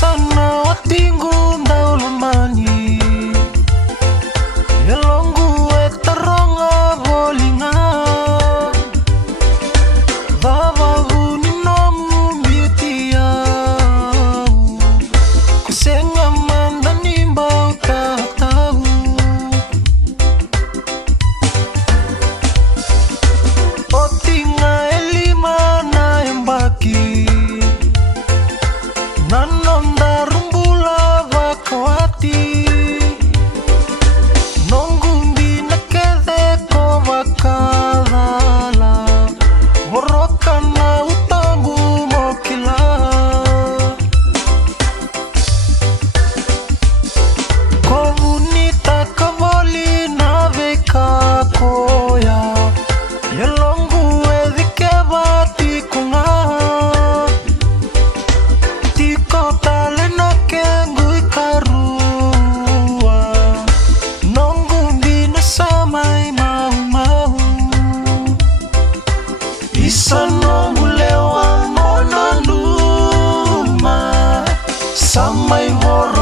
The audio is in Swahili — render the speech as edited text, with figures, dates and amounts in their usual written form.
Sana watingu ndaulamani Yelongu etaronga bolinga Dava uninomu miutia Kusenga manda nimba utatau Otinga elima na embaki Nanonda rumbula vakawati Nongumbi nakede ko vakadala Moroka na utangu mokila Komunita kavoli na veka koya Yelongu edike vati kunga Isano mulewa monanuma Samay moro